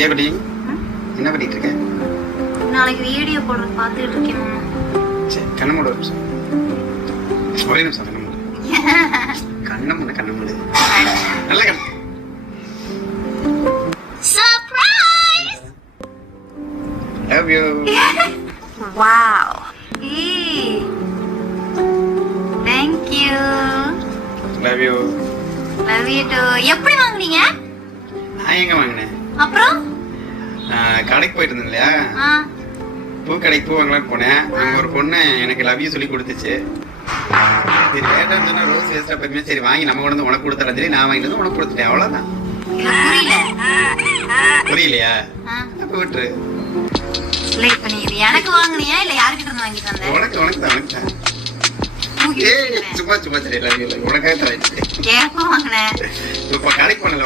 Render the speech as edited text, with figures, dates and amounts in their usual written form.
பிரியா குட்டி என்ன பண்ணிட்டு இருக்க? நாளைக்கு வீடியோ போடுறது பார்த்துட்டு இருக்கேன் மாமா. சரி கண்ணு மூடு ஒரு நிமிஷம். ஒரே நிமிஷம் கண்ணு மூடு. கண்ணு மூடு நல்ல கண்ணு. Surprise. Love you. Wow. Thank you. Love you. Love you too. எப்படி வாங்குனீங்க? நான் எங்க வாங்கினேன்? அப்புறம் கடைக்கு போயிட்டு இருந்தேன் இல்லையா, பூ கடைக்கு பூ வாங்கலான்னு போனேன். அங்க ஒரு பொண்ணு எனக்கு லவ் யூ சொல்லி கொடுத்துச்சு. சரி லேட்டாக சொன்னா ரோஸ் வேஸ்டா போயிருமே, சரி வாங்கி நம்ம கொண்டு வந்து உனக்கு கொடுத்துறேன் சொல்லி நான் வாங்கிட்டு வந்து உனக்கு கொடுத்துட்டேன். அவ்வளவுதான். புரியல. புரியலையா? அப்ப விட்டுரு. இல்ல இப்ப நீ இது எனக்கு வாங்குனியா இல்ல யார்கிட்ட இருந்து வாங்கிட்டு வந்த? உனக்கு தான் சும்மா சரி லவ் யூ உனக்காக தரேன். எப்ப வாங்குன? இப்ப கடைக்கு போனல